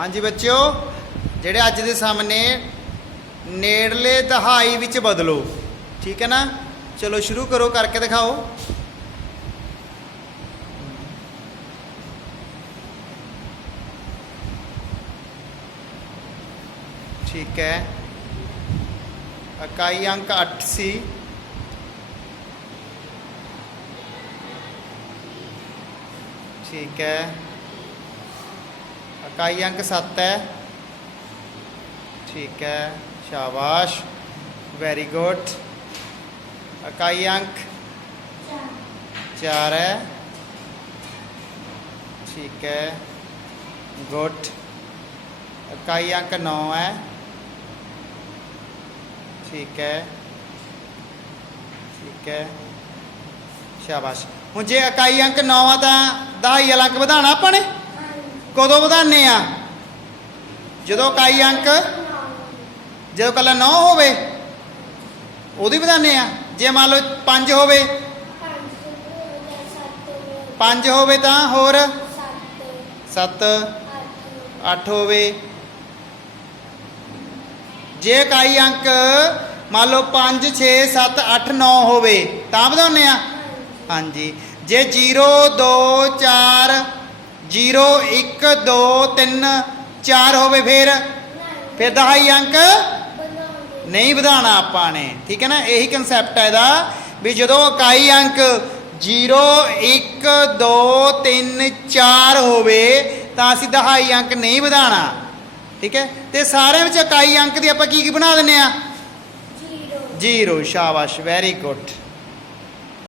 ਹਾਂਜੀ ਬੱਚਿਓ, ਜਿਹੜੇ ਅੱਜ ਦੇ ਸਾਹਮਣੇ ਨੇੜਲੇ ਦਹਾਈ ਵਿੱਚ ਬਦਲੋ, ਠੀਕ ਹੈ ਨਾ? ਚਲੋ ਸ਼ੁਰੂ ਕਰੋ, ਕਰਕੇ ਦਿਖਾਓ। ਠੀਕ ਹੈ। ਇਕਾਈ ਅੰਕ 8 ਸੀ। ਠੀਕ ਹੈ। ਇਕਾਈ ਅੰਕ 7 ਹੈ। ਠੀਕ ਹੈ, ਸ਼ਾਬਾਸ਼ ਵੈਰੀ ਗੁੱਡ ਇਕਾਈ ਅੰਕ 4 ਹੈ। ਠੀਕ ਹੈ ਗੁੱਡ ਇਕਾਈ ਅੰਕ 9 ਹੈ। ਠੀਕ ਹੈ ਠੀਕ ਹੈ, ਸ਼ਾਬਾਸ਼। ਹੁਣ ਜੇ ਇਕਾਈ ਅੰਕ 9 ਆ ਤਾਂ ਦਹਾਈ ਵਾਲਾ ਅੰਕ ਵਧਾਣਾ ਆਪਾਂ ਨੇ। ਕਦੋਂ ਵਧਾਣੇ ਆ? ਜਦੋਂ ਇਕਾਈ ਅੰਕ? ਜਦੋਂ ਕੱਲਾ 9 ਹੋਵੇ, ਉਹਦੀ ਵਧਾਣੇ ਆ। ਜੇ ਮੰਨ ਲਓ 5 ਹੋਵੇ 5 ਹੋਵੇ ਤਾਂ ਹੋਰ 7 8 ਹੋਵੇ। ਜੇ ਇਕਾਈ ਅੰਕ ਮੰਨ ਲਓ 5 6 7 8 9 ਹੋਵੇ, ਤਾਂ ਵਧਾਉਨੇ ਆ। ਹਾਂਜੀ। ਜੇ 0 2 4 0 1 2 3 4 ਹੋਵੇ ਫਿਰ। ਫਿਰ ਦਹਾਈ ਅੰਕ ਨਹੀਂ ਵਧਾਣਾ ਆਪਾਂ ਨੇ। ਠੀਕ ਹੈ ਨਾ? ਇਹੀ ਕਨਸੈਪਟ ਹੈ ਇਹਦਾ ਵੀ ਜਦੋਂ ਇਕਾਈ ਅੰਕ 0 1 2 3 4 ਹੋਵੇ ਤਾਂ ਅਸੀਂ ਦਹਾਈ ਅੰਕ ਨਹੀਂ ਵਧਾਣਾ ਠੀਕ ਹੈ? ਤੇ ਸਾਰਿਆਂ ਵਿੱਚ ਇਕਾਈ ਅੰਕ ਦੀ ਆਪਾਂ ਕੀ ਕੀ ਬਣਾ ਦਿੰਨੇ ਆ 0 ਸ਼ਾਬਾਸ਼ ਵੈਰੀ ਗੁੱਡ